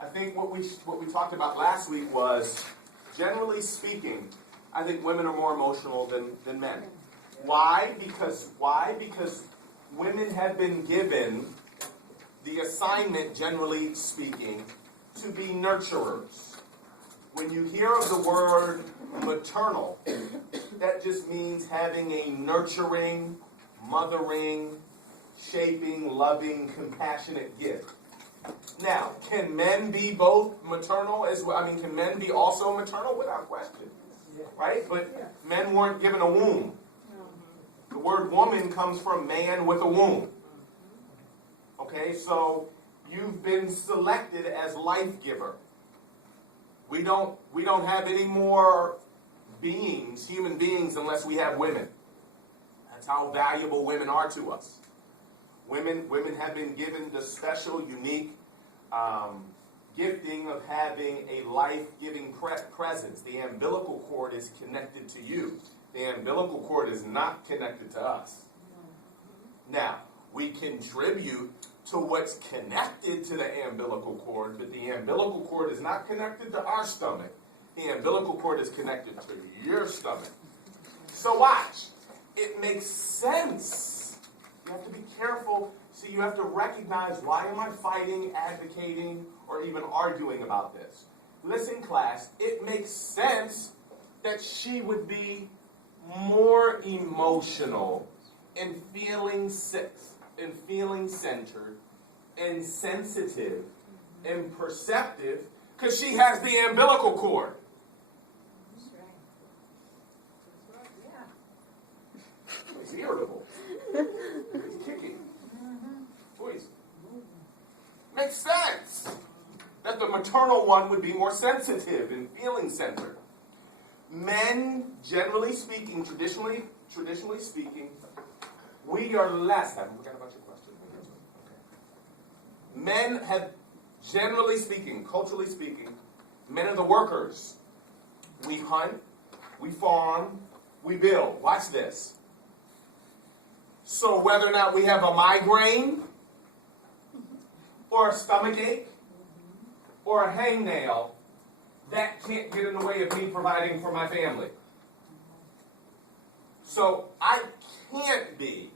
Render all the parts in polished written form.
I think what we talked about last week was, generally speaking, I think women are more emotional than men. Why? Because women have been given the assignment, generally speaking, to be nurturers. When you hear of the word maternal, that just means having a nurturing, mothering, shaping, loving, compassionate gift. Now, can men be both maternal as well? I mean, can men be also maternal? Without question. Right? But men weren't given a womb. The word woman comes from man with a womb. Okay, so you've been selected as life giver. We don't have any more human beings, unless we have women. That's how valuable women are to us. Women have been given the special, unique gifting of having a life-giving presence. The umbilical cord is connected to you. The umbilical cord is not connected to us. Now, we contribute to what's connected to the umbilical cord, but the umbilical cord is not connected to our stomach. The umbilical cord is connected to your stomach. So watch. It makes sense. You have to be careful. So you have to recognize, why am I fighting, advocating, or even arguing about this? Listen, class, it makes sense that she would be more emotional and feeling centered and sensitive and perceptive because she has the umbilical cord. That's right. Yeah. He's irritable. He's kicking. Please. Makes sense that the maternal one would be more sensitive and feeling centered. Men, generally speaking, traditionally speaking, we are less. I haven't forgotten about your question. Okay. Men have, generally speaking, culturally speaking, men are the workers. We hunt, we farm, we build. Watch this. So whether or not we have a migraine, or a stomachache, or a hangnail, that can't get in the way of me providing for my family. So I can't be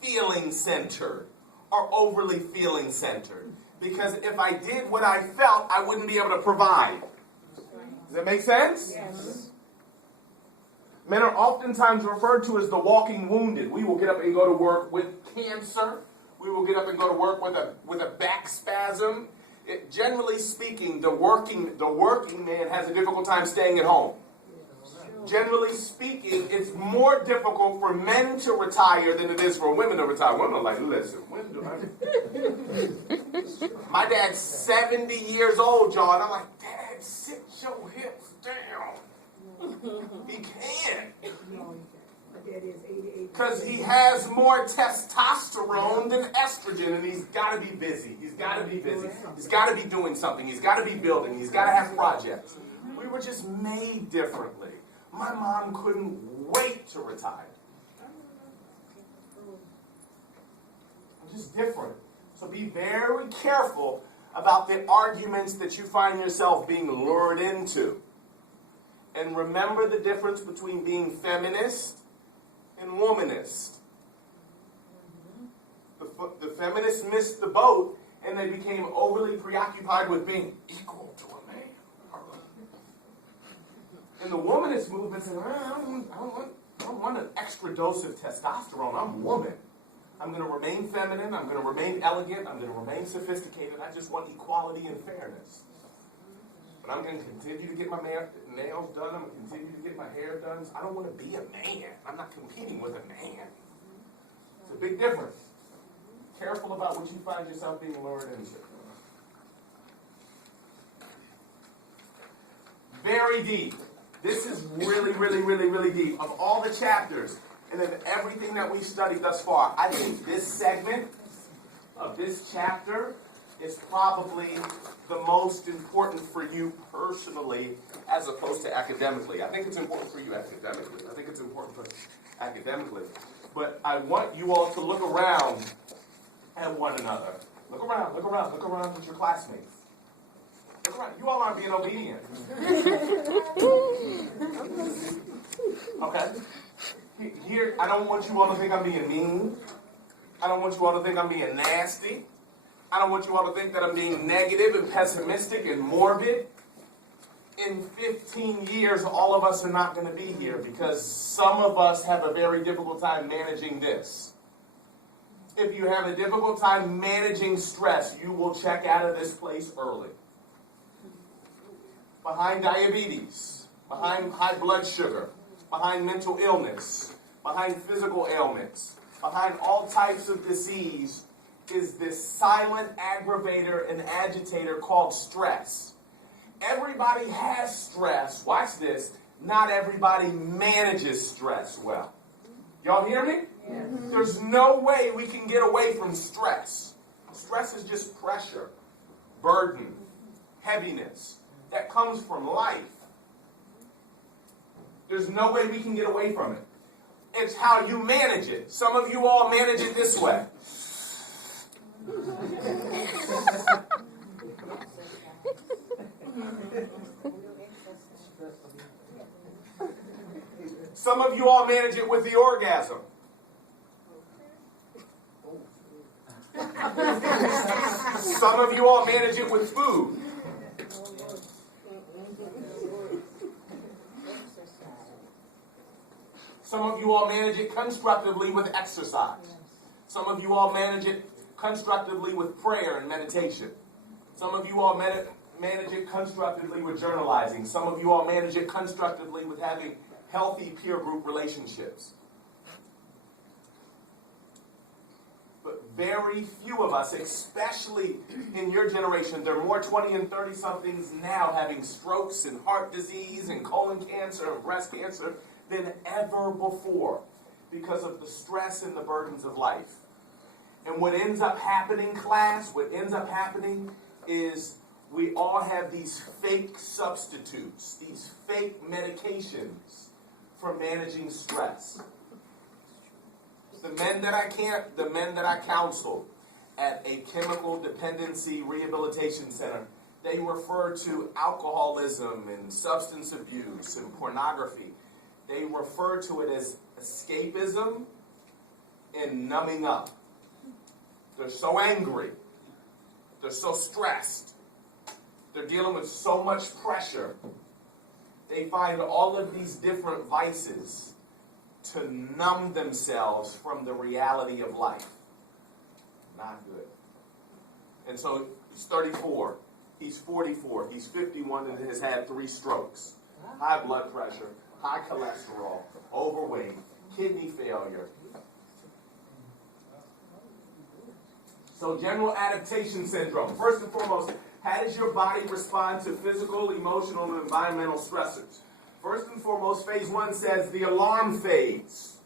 feeling centered or overly feeling centered. Because if I did what I felt, I wouldn't be able to provide. Does that make sense? Yes. Men are oftentimes referred to as the walking wounded. We will get up and go to work with cancer. We will get up and go to work with a back spasm. Generally speaking, the working man has a difficult time staying at home. Generally speaking, it's more difficult for men to retire than it is for women to retire. Women are like, listen, when do I... My dad's 70 years old, y'all, and I'm like, Dad, sit your hips down. He can't. Because he has more testosterone than estrogen, and he's got to be busy. He's got to be busy. He's got to be doing something. He's got to be building. He's got to have projects. We were just made differently. My mom couldn't wait to retire. I'm just different. So be very careful about the arguments that you find yourself being lured into. And remember the difference between being feminist and womanist. The feminists missed the boat, and they became overly preoccupied with being equal to a man. And the womanist movement said, I don't want an extra dose of testosterone. I'm a woman. I'm going to remain feminine. I'm going to remain elegant. I'm going to remain sophisticated. I just want equality and fairness. But I'm going to continue to get my nails done. I'm going to continue to get my hair done. I don't want to be a man. I'm not competing with a man. It's a big difference. Careful about what you find yourself being lured into. Very deep. This is really, really, really, really deep. Of all the chapters, and then everything that we've studied thus far, I think this segment of this chapter is probably the most important for you personally as opposed to academically. I think it's important for you academically. I think it's important for academically. But I want you all to look around at one another. Look around at your classmates. Look around. You all aren't being obedient. Okay? Here, I don't want you all to think I'm being mean. I don't want you all to think I'm being nasty. I don't want you all to think that I'm being negative and pessimistic and morbid. In 15 years, all of us are not going to be here because some of us have a very difficult time managing this. If you have a difficult time managing stress, you will check out of this place early. Behind diabetes, behind high blood sugar, behind mental illness, behind physical ailments, behind all types of disease is this silent aggravator and agitator called stress. Everybody has stress. Watch this. Not everybody manages stress well. Y'all hear me? Yes. There's no way we can get away from stress. Stress is just pressure, burden, heaviness that comes from life. There's no way we can get away from it. It's how you manage it. Some of you all manage it this way. Some of you all manage it with the orgasm. Some of you all manage it with food. Some of you all manage it constructively with exercise. Some of you all manage it constructively with prayer and meditation. Some of you all manage it constructively with journalizing. Some of you all manage it constructively with having healthy peer group relationships. But very few of us, especially in your generation, there are more 20 and 30-somethings now having strokes and heart disease and colon cancer and breast cancer than ever before because of the stress and the burdens of life. And what ends up happening, class, what ends up happening is we all have these fake substitutes, these fake medications for managing stress. The men that I counsel at a chemical dependency rehabilitation center, they refer to alcoholism and substance abuse and pornography. They refer to it as escapism and numbing up. They're so angry. They're so stressed. They're dealing with so much pressure. They find all of these different vices to numb themselves from the reality of life. Not good. And so he's 34. He's 44. He's 51 and has had 3 strokes. High blood pressure, high cholesterol, overweight, kidney failure. So general adaptation syndrome. First and foremost, how does your body respond to physical, emotional, and environmental stressors? First and foremost, phase 1 says the alarm phase.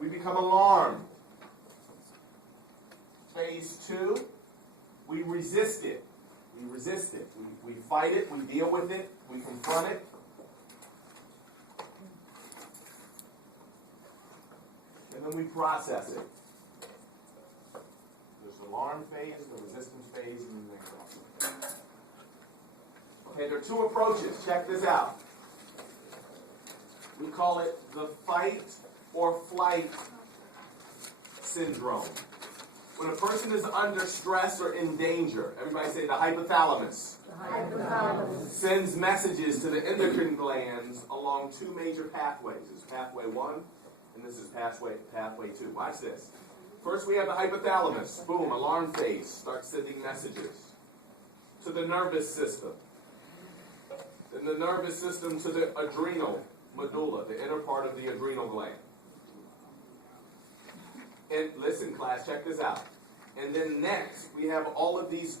We become alarmed. Phase 2, we resist it. We resist it. We fight it. We deal with it. We confront it. And then we process it. There's the alarm phase, the resistance phase, and the process. Okay, there are 2 approaches. Check this out. We call it the fight or flight syndrome. When a person is under stress or in danger, everybody say the hypothalamus. The hypothalamus Sends messages to the endocrine glands along 2 major pathways. This is pathway 1, and this is pathway 2. Watch this. First we have the hypothalamus. Boom, alarm phase. Starts sending messages to the nervous system. Then the nervous system to the adrenal medulla, the inner part of the adrenal gland. And listen, class, check this out. And then next, we have all of this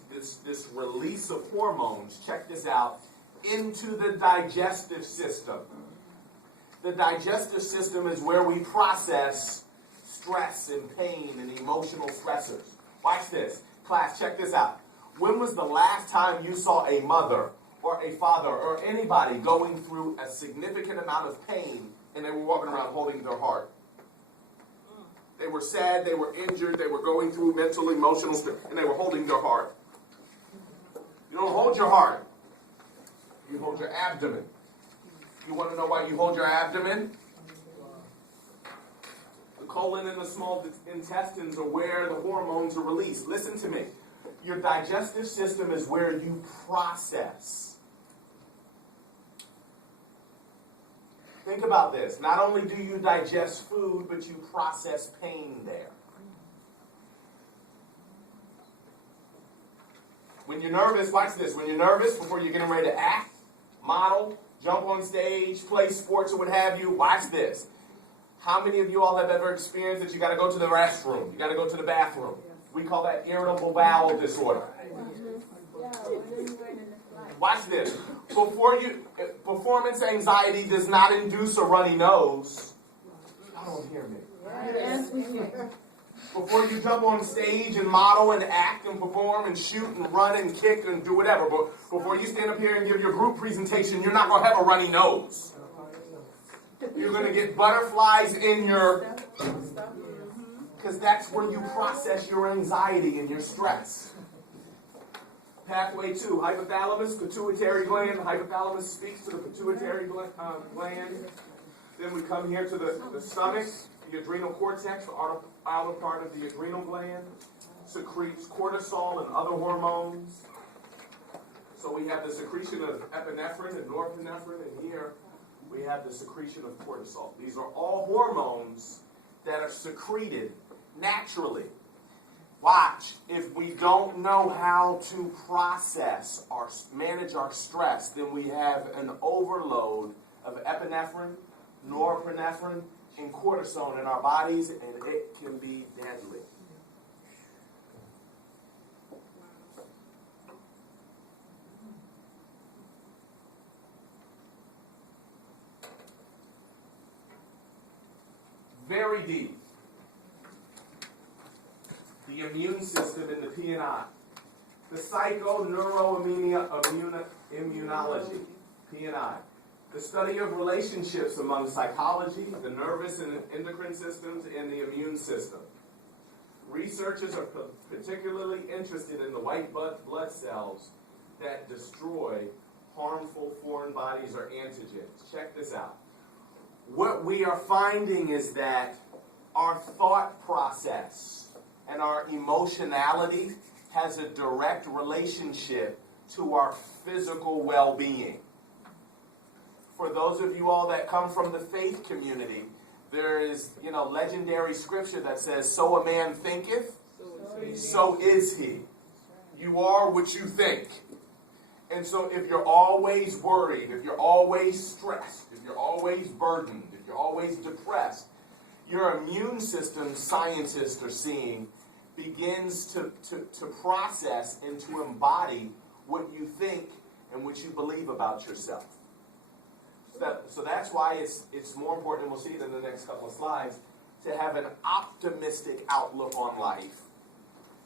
release of hormones, check this out, into the digestive system. The digestive system is where we process stress and pain and emotional stressors. Watch this. Class, check this out. When was the last time you saw a mother or a father or anybody going through a significant amount of pain and they were walking around holding their heart? They were sad, they were injured, they were going through mental, emotional stress, and they were holding their heart. You don't hold your heart. You hold your abdomen. You want to know why you hold your abdomen? The colon and the small intestines are where the hormones are released. Listen to me. Your digestive system is where you process. Think about this. Not only do you digest food, but you process pain there. When you're nervous, watch this. When you're nervous, before you're getting ready to act, model, jump on stage, play sports or what have you, watch this. How many of you all have ever experienced that you got to go to the restroom? You got to go to the bathroom. We call that irritable bowel disorder. Watch this. Performance anxiety does not induce a runny nose. I don't hear me. Yes, we can. Before you jump on stage and model and act and perform and shoot and run and kick and do whatever, but before you stand up here and give your group presentation, you're not going to have a runny nose. You're going to get butterflies in your... Because that's where you process your anxiety and your stress. Pathway 2, hypothalamus, pituitary gland. The hypothalamus speaks to the pituitary gland. Then we come here to the stomach. The adrenal cortex, the outer part of the adrenal gland, secretes cortisol and other hormones. So we have the secretion of epinephrine and norepinephrine, and here we have the secretion of cortisol. These are all hormones that are secreted naturally. Watch, if we don't know how to process or manage our stress, then we have an overload of epinephrine, norepinephrine, and cortisone in our bodies, and it can be deadly. Very deep. The immune system in the P&I. The psychoneuroimmunology, P&I. The study of relationships among psychology, the nervous and endocrine systems, and the immune system. Researchers are particularly interested in the white blood cells that destroy harmful foreign bodies or antigens. Check this out. What we are finding is that our thought process and our emotionality has a direct relationship to our physical well-being. For those of you all that come from the faith community, there is, legendary scripture that says, "So a man thinketh, so is he." You are what you think. And so if you're always worried, if you're always stressed, if you're always burdened, if you're always depressed, your immune system, scientists are seeing, begins to process and to embody what you think and what you believe about yourself. So that's why it's more important, and we'll see it in the next couple of slides, to have an optimistic outlook on life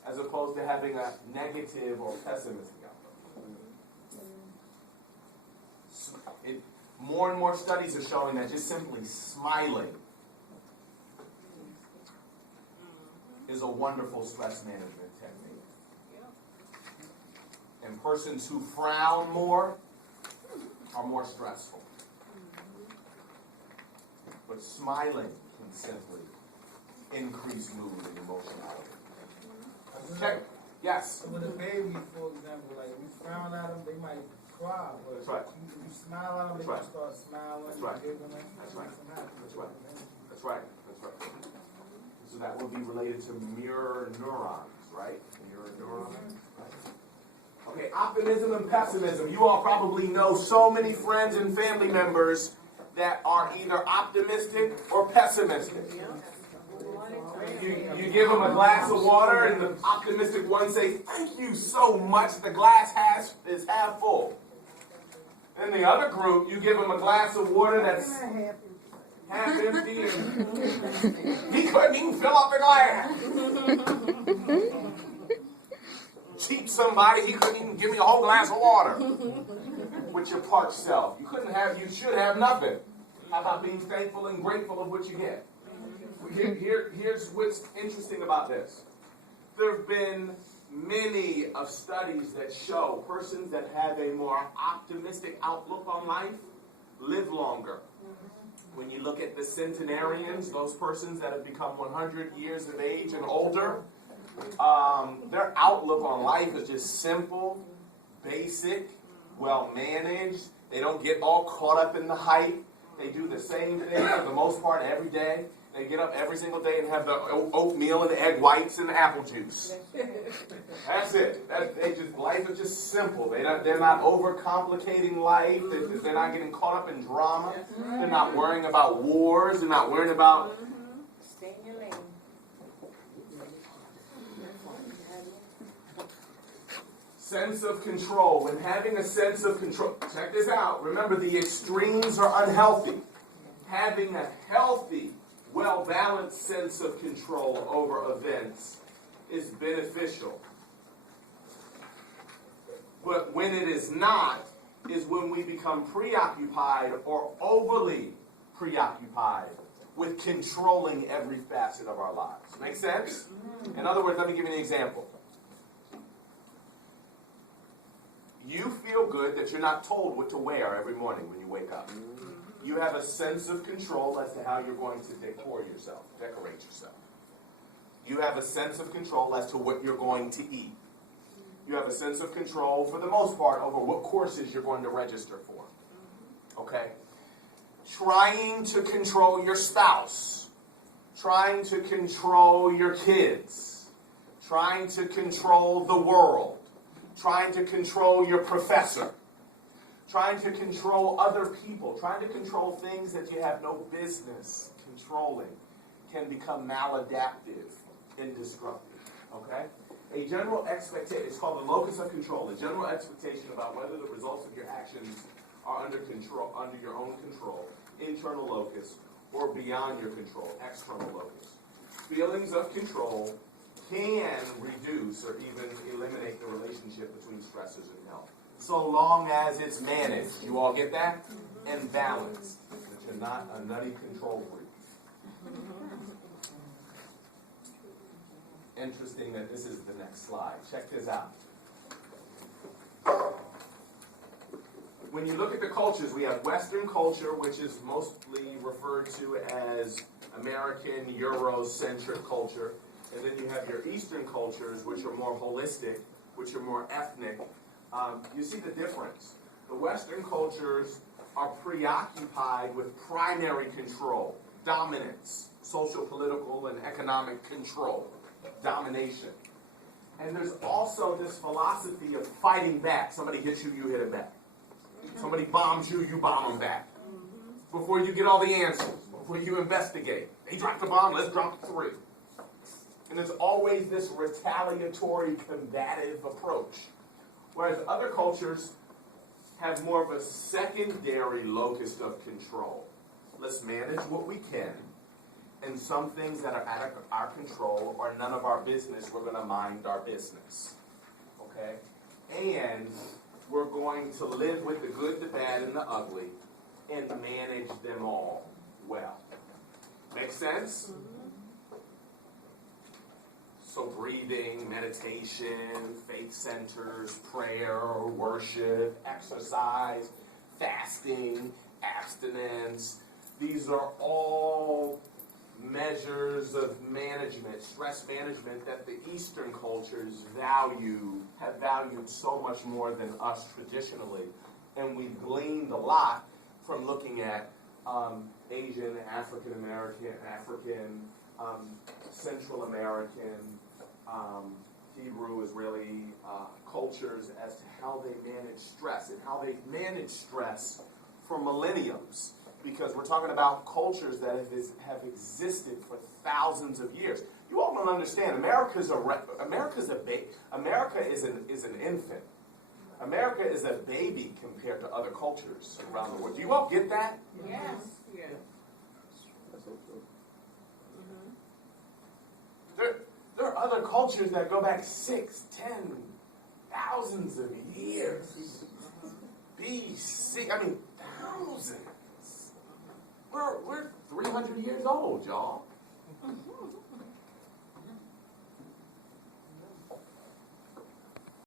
as opposed to having a negative or pessimistic outlook. More and more studies are showing that just simply smiling is a wonderful stress management technique. And persons who frown more are more stressful. But smiling can simply increase mood and emotionality. Check. Yes? With a baby, for example, like we frown at them, they might cry. But That's right. You smile at them, they That's right. might start smiling. That's right. Giggling, That's right. That's right. That's That's right. That's right. So that would be related to mirror neurons, right? Mirror neurons. Right? Okay, optimism and pessimism. You all probably know so many friends and family members that are either optimistic or pessimistic. You give them a glass of water, and the optimistic one says, "Thank you so much, the glass is half full." In the other group, you give them a glass of water that's half empty, and he couldn't even fill up the glass. Cheat somebody, he couldn't even give me a whole glass of water. With your parched self. You should have nothing. How about being thankful and grateful of what you get? Here's what's interesting about this. There have been many of studies that show persons that have a more optimistic outlook on life live longer. When you look at the centenarians, those persons that have become 100 years of age and older, their outlook on life is just simple, basic, well managed. They don't get all caught up in the hype. They do the same thing for the most part every day. They get up every single day and have the oatmeal and the egg whites and the apple juice. That's it. Life is just simple. They're not overcomplicating life. They're not getting caught up in drama. They're not worrying about wars. They're not worrying about... Stay in your lane. Sense of control. When having a sense of control, check this out. Remember, the extremes are unhealthy. Having a healthy, well-balanced sense of control over events is beneficial. But when it is not, is when we become preoccupied or overly preoccupied with controlling every facet of our lives. Make sense? In other words, let me give you an example. You feel good that you're not told what to wear every morning when you wake up. You have a sense of control as to how you're going to decorate yourself. You have a sense of control as to what you're going to eat. You have a sense of control, for the most part, over what courses you're going to register for. Okay? Trying to control your spouse. Trying to control your kids. Trying to control the world. Trying to control your professor. Trying to control other people. Trying to control things that you have no business controlling can become maladaptive and disruptive. Okay? A general expectation, it's called the locus of control, a general expectation about whether the results of your actions are under control, under your own control, internal locus, or beyond your control, external locus. Feelings of control can reduce or even eliminate the relationship between stressors and health, so long as it's managed. You all get that? And balanced. But you're not a nutty control freak. Interesting that this is the next slide. Check this out. When you look at the cultures, we have Western culture, which is mostly referred to as American, Eurocentric culture. And then you have your Eastern cultures, which are more holistic, which are more ethnic. You see the difference. The Western cultures are preoccupied with primary control, dominance, social, political, and economic control, domination. And there's also this philosophy of fighting back. Somebody hits you, you hit him back. Somebody bombs you, you bomb them back. Before you get all the answers, before you investigate. They dropped the bomb, let's drop the three. And there's always this retaliatory, combative approach. Whereas other cultures have more of a secondary locus of control. Let's manage what we can. And some things that are out of our control are none of our business. We're going to mind our business. Okay? And we're going to live with the good, the bad, and the ugly and manage them all well. Make sense? So breathing, meditation, faith centers, prayer or worship, exercise, fasting, abstinence. These are all measures of management, stress management, that the Eastern cultures have valued so much more than us traditionally. And we've gleaned a lot from looking at Asian, African American, Central American, Hebrew, Israeli cultures as to how they manage stress and how they've managed stress for millenniums. Because we're talking about cultures that have existed for thousands of years. You all don't understand. America is an infant. America is a baby compared to other cultures around the world. Do you all get that? Yes. Yeah. There are other cultures that go back 6, 10, thousands of years. BC, I mean, thousands. We're 300 years old, y'all.